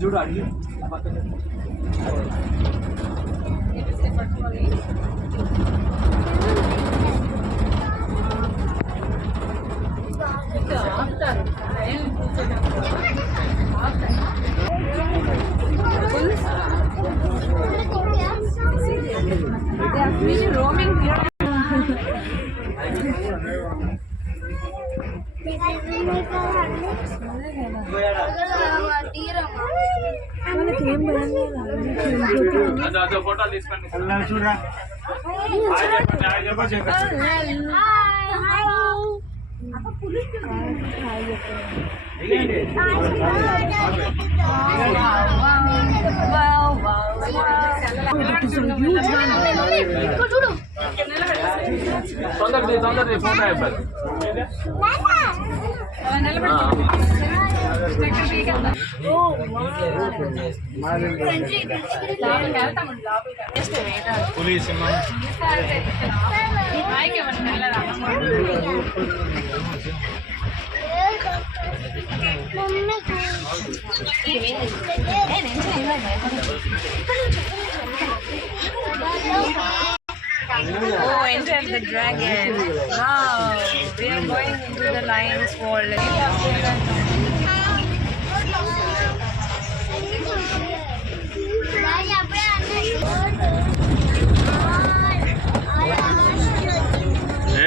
చూడు అడిగి roaming here. Photo తీసుకోండి చూడరా తొందరది ఫోటో అయిపోయింది police Oh, enter the dragon. Wow, we are going into the lion's world.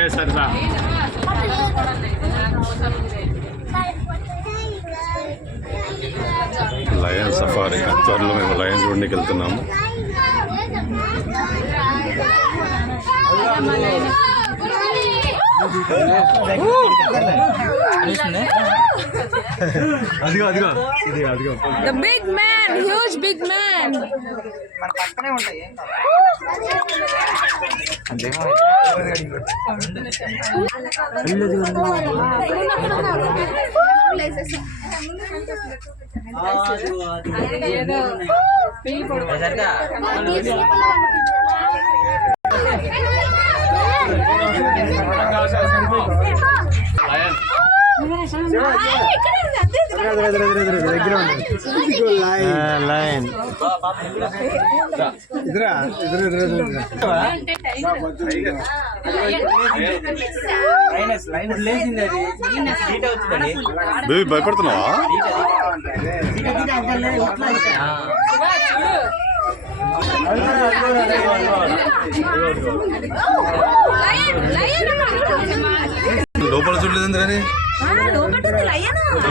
सरदा లయన్ సఫారీ త్వరలో మేము లయన్ చూడడానికి వెళ్తున్నాము. The big man, huge big man. Baby భయపడుతున్నావా? లోపల చూడలేదు కానీ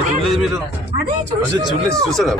చూడలేదు మీరు, చూడలేదు చూసారా?